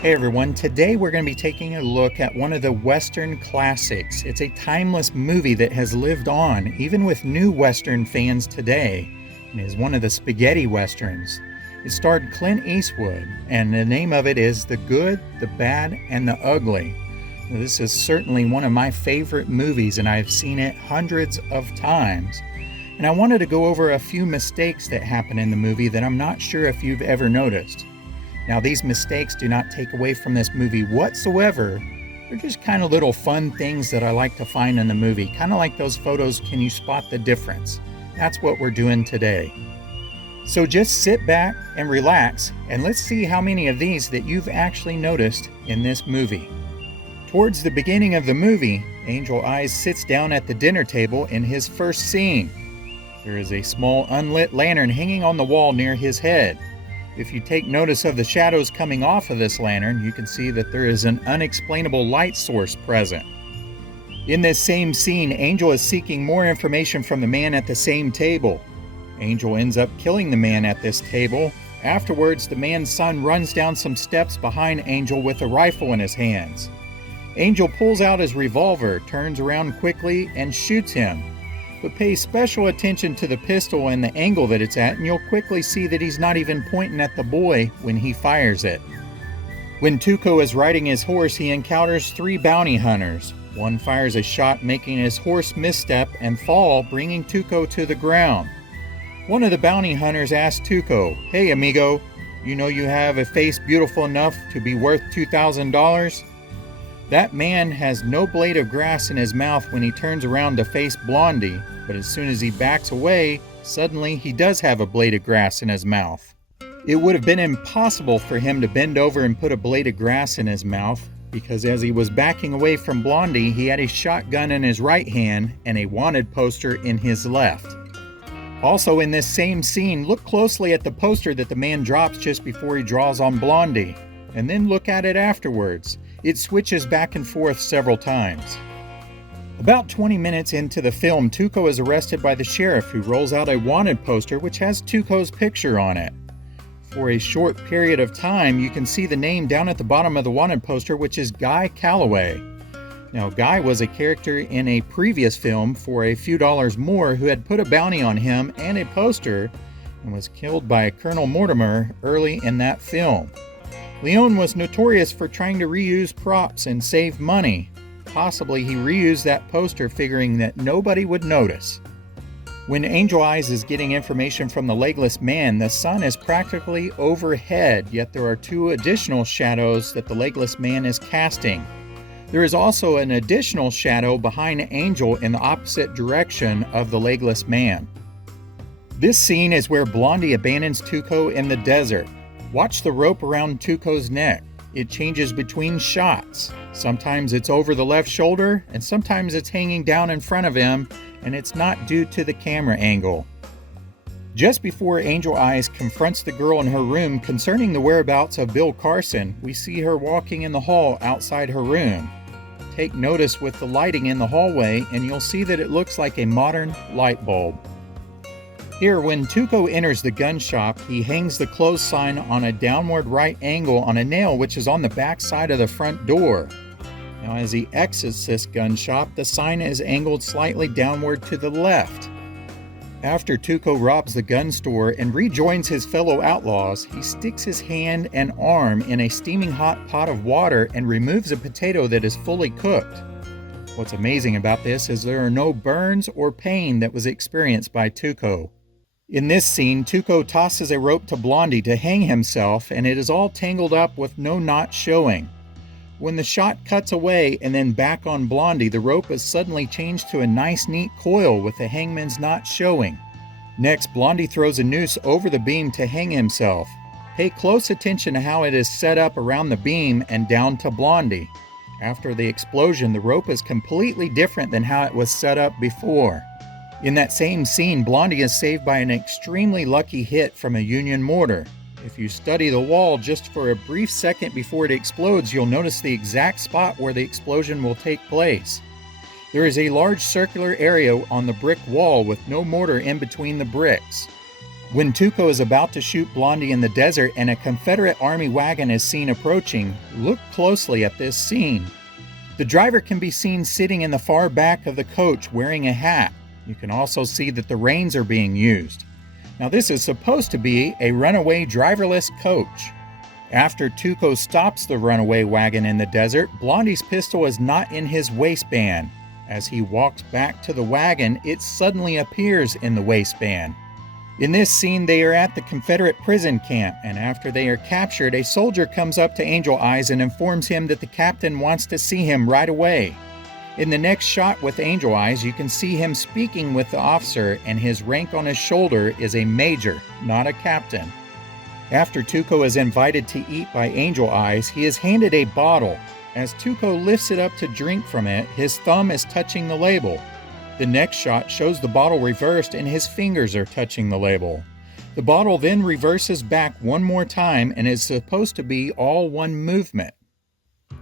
Hey everyone, today we're going to be taking a look at one of the Western classics. It's a timeless movie that has lived on, even with new Western fans today, and is one of the spaghetti Westerns. It starred Clint Eastwood, and the name of it is The Good, the Bad, and the Ugly. Now, this is certainly one of my favorite movies, and I've seen it hundreds of times. And I wanted to go over a few mistakes that happen in the movie that I'm not sure if you've ever noticed. Now, these mistakes do not take away from this movie whatsoever. They're just kind of little fun things that I like to find in the movie. Kind of like those photos, can you spot the difference? That's what we're doing today. So just sit back and relax, and let's see how many of these that you've actually noticed in this movie. Towards the beginning of the movie, Angel Eyes sits down at the dinner table in his first scene. There is a small unlit lantern hanging on the wall near his head. If you take notice of the shadows coming off of this lantern, you can see that there is an unexplainable light source present. In this same scene, Angel is seeking more information from the man at the same table. Angel ends up killing the man at this table. Afterwards, the man's son runs down some steps behind Angel with a rifle in his hands. Angel pulls out his revolver, turns around quickly, and shoots him. But pay special attention to the pistol and the angle that it's at, and you'll quickly see that he's not even pointing at the boy when he fires it. When Tucco is riding his horse, he encounters 3 bounty hunters. One fires a shot, making his horse misstep and fall, bringing Tucco to the ground. One of the bounty hunters asks Tucco, "Hey amigo, you know you have a face beautiful enough to be worth $2,000? That man has no blade of grass in his mouth when he turns around to face Blondie, but as soon as he backs away, suddenly he does have a blade of grass in his mouth." It would have been impossible for him to bend over and put a blade of grass in his mouth, because as he was backing away from Blondie, he had a shotgun in his right hand and a wanted poster in his left. Also in this same scene, look closely at the poster that the man drops just before he draws on Blondie, and then look at it afterwards. It switches back and forth several times. About 20 minutes into the film, Tucco is arrested by the sheriff, who rolls out a wanted poster which has Tucco's picture on it. For a short period of time, you can see the name down at the bottom of the wanted poster, which is Guy Calloway. Now, Guy was a character in a previous film for a few dollars more who had put a bounty on him and a poster and was killed by Colonel Mortimer early in that film. Leone was notorious for trying to reuse props and save money. Possibly he reused that poster figuring that nobody would notice. When Angel Eyes is getting information from the legless man, the sun is practically overhead, yet there are 2 additional shadows that the legless man is casting. There is also an additional shadow behind Angel in the opposite direction of the legless man. This scene is where Blondie abandons Tucco in the desert. Watch the rope around Tucco's neck. It changes between shots. Sometimes it's over the left shoulder, and sometimes it's hanging down in front of him, and it's not due to the camera angle. Just before Angel Eyes confronts the girl in her room concerning the whereabouts of Bill Carson, we see her walking in the hall outside her room. Take notice with the lighting in the hallway, and you'll see that it looks like a modern light bulb. Here, when Tucco enters the gun shop, he hangs the close sign on a downward right angle on a nail which is on the back side of the front door. Now, as he exits this gun shop, the sign is angled slightly downward to the left. After Tucco robs the gun store and rejoins his fellow outlaws, he sticks his hand and arm in a steaming hot pot of water and removes a potato that is fully cooked. What's amazing about this is there are no burns or pain that was experienced by Tucco. In this scene, Tucco tosses a rope to Blondie to hang himself, and it is all tangled up with no knot showing. When the shot cuts away and then back on Blondie, the rope is suddenly changed to a nice neat coil with the hangman's knot showing. Next, Blondie throws a noose over the beam to hang himself. Pay close attention to how it is set up around the beam and down to Blondie. After the explosion, the rope is completely different than how it was set up before. In that same scene, Blondie is saved by an extremely lucky hit from a Union mortar. If you study the wall just for a brief second before it explodes, you'll notice the exact spot where the explosion will take place. There is a large circular area on the brick wall with no mortar in between the bricks. When Tucco is about to shoot Blondie in the desert and a Confederate Army wagon is seen approaching, look closely at this scene. The driver can be seen sitting in the far back of the coach wearing a hat. You can also see that the reins are being used. Now this is supposed to be a runaway driverless coach. After Tucco stops the runaway wagon in the desert, Blondie's pistol is not in his waistband. As he walks back to the wagon, it suddenly appears in the waistband. In this scene, they are at the Confederate prison camp, and after they are captured, a soldier comes up to Angel Eyes and informs him that the captain wants to see him right away. In the next shot with Angel Eyes, you can see him speaking with the officer, and his rank on his shoulder is a major, not a captain. After Tucco is invited to eat by Angel Eyes, he is handed a bottle. As Tucco lifts it up to drink from it, his thumb is touching the label. The next shot shows the bottle reversed and his fingers are touching the label. The bottle then reverses back one more time and is supposed to be all one movement.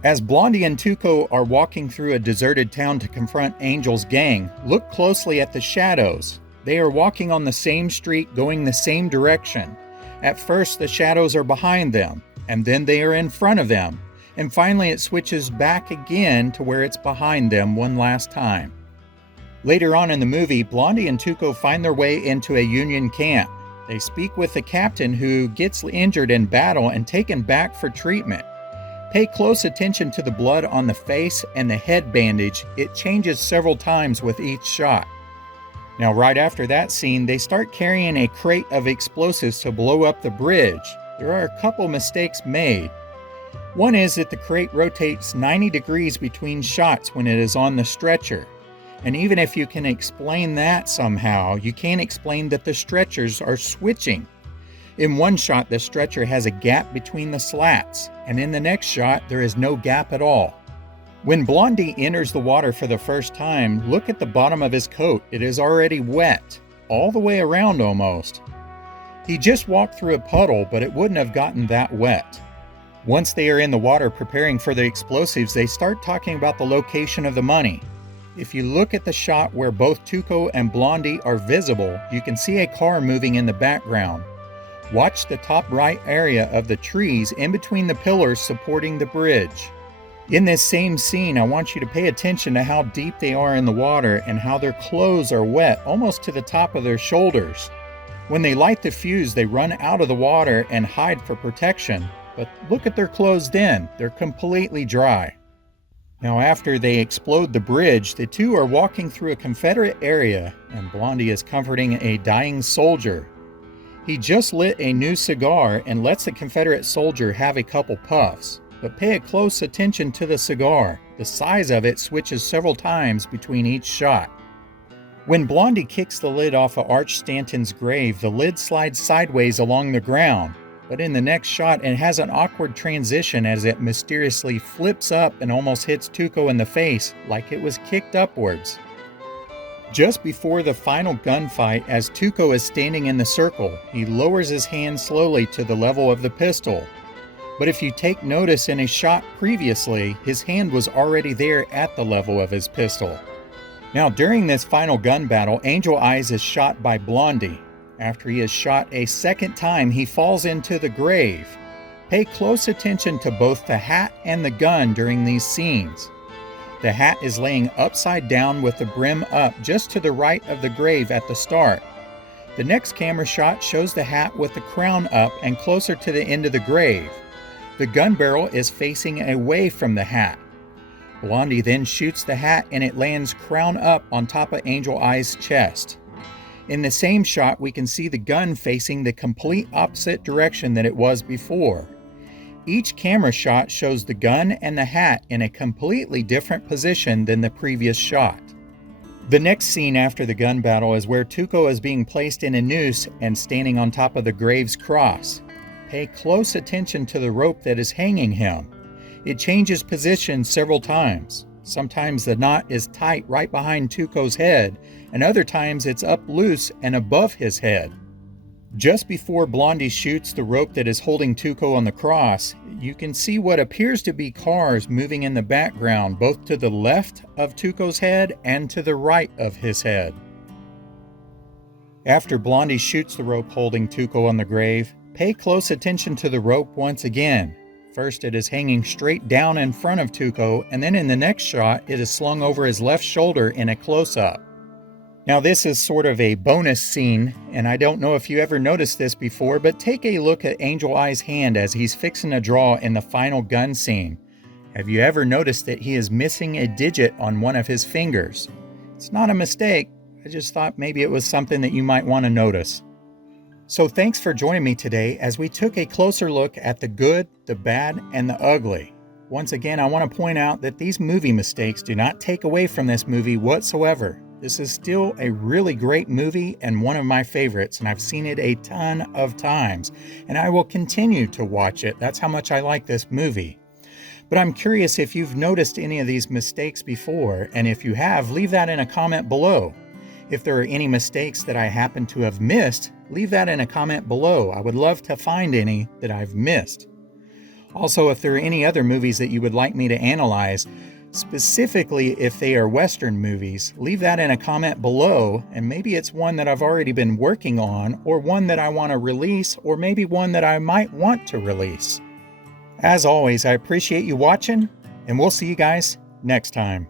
As Blondie and Tucco are walking through a deserted town to confront Angel's gang, look closely at the shadows. They are walking on the same street going the same direction. At first the shadows are behind them, and then they are in front of them, and finally it switches back again to where it's behind them one last time. Later on in the movie, Blondie and Tucco find their way into a Union camp. They speak with the captain who gets injured in battle and taken back for treatment. Pay close attention to the blood on the face and the head bandage. It changes several times with each shot. Now right after that scene, they start carrying a crate of explosives to blow up the bridge. There are a couple mistakes made. One is that the crate rotates 90 degrees between shots when it is on the stretcher. And even if you can explain that somehow, you can't explain that the stretchers are switching. In one shot, the stretcher has a gap between the slats, and in the next shot, there is no gap at all. When Blondie enters the water for the first time, look at the bottom of his coat. It is already wet, all the way around almost. He just walked through a puddle, but it wouldn't have gotten that wet. Once they are in the water preparing for the explosives, they start talking about the location of the money. If you look at the shot where both Tucco and Blondie are visible, you can see a car moving in the background. Watch the top right area of the trees in between the pillars supporting the bridge. In this same scene, I want you to pay attention to how deep they are in the water and how their clothes are wet almost to the top of their shoulders. When they light the fuse, they run out of the water and hide for protection, but look at their clothes then. They're completely dry. Now after they explode the bridge, the two are walking through a Confederate area, and Blondie is comforting a dying soldier. He just lit a new cigar and lets the Confederate soldier have a couple puffs, but pay a close attention to the cigar. The size of it switches several times between each shot. When Blondie kicks the lid off of Arch Stanton's grave, the lid slides sideways along the ground. But in the next shot, it has an awkward transition as it mysteriously flips up and almost hits Tucco in the face like it was kicked upwards. Just before the final gunfight, as Tucco is standing in the circle, he lowers his hand slowly to the level of the pistol. But if you take notice in a shot previously, his hand was already there at the level of his pistol. Now during this final gun battle, Angel Eyes is shot by Blondie. After he is shot a second time, he falls into the grave. Pay close attention to both the hat and the gun during these scenes. The hat is laying upside down with the brim up just to the right of the grave at the start. The next camera shot shows the hat with the crown up and closer to the end of the grave. The gun barrel is facing away from the hat. Blondie then shoots the hat and it lands crown up on top of Angel Eyes' chest. In the same shot, we can see the gun facing the complete opposite direction that it was before. Each camera shot shows the gun and the hat in a completely different position than the previous shot. The next scene after the gun battle is where Tucco is being placed in a noose and standing on top of the grave's cross. Pay close attention to the rope that is hanging him. It changes position several times. Sometimes the knot is tight right behind Tucco's head, and other times it's up loose and above his head. Just before Blondie shoots the rope that is holding Tucco on the cross, you can see what appears to be cars moving in the background, both to the left of Tucco's head and to the right of his head. After Blondie shoots the rope holding Tucco on the grave, pay close attention to the rope once again. First, it is hanging straight down in front of Tucco, and then in the next shot, it is slung over his left shoulder in a close-up. Now this is sort of a bonus scene, and I don't know if you ever noticed this before, but take a look at Angel Eye's hand as he's fixing to draw in the final gun scene. Have you ever noticed that he is missing a digit on one of his fingers? It's not a mistake, I just thought maybe it was something that you might want to notice. So thanks for joining me today as we took a closer look at the good, the bad, and the ugly. Once again, I want to point out that these movie mistakes do not take away from this movie whatsoever. This is still a really great movie and one of my favorites, and I've seen it a ton of times, and I will continue to watch it. That's how much I like this movie. But I'm curious if you've noticed any of these mistakes before, and if you have, leave that in a comment below. If there are any mistakes that I happen to have missed, leave that in a comment below. I would love to find any that I've missed. Also, if there are any other movies that you would like me to analyze, specifically if they are Western movies, leave that in a comment below, and maybe it's one that I've already been working on, or one that I want to release, or maybe one that I might want to release. As always, I appreciate you watching, and we'll see you guys next time.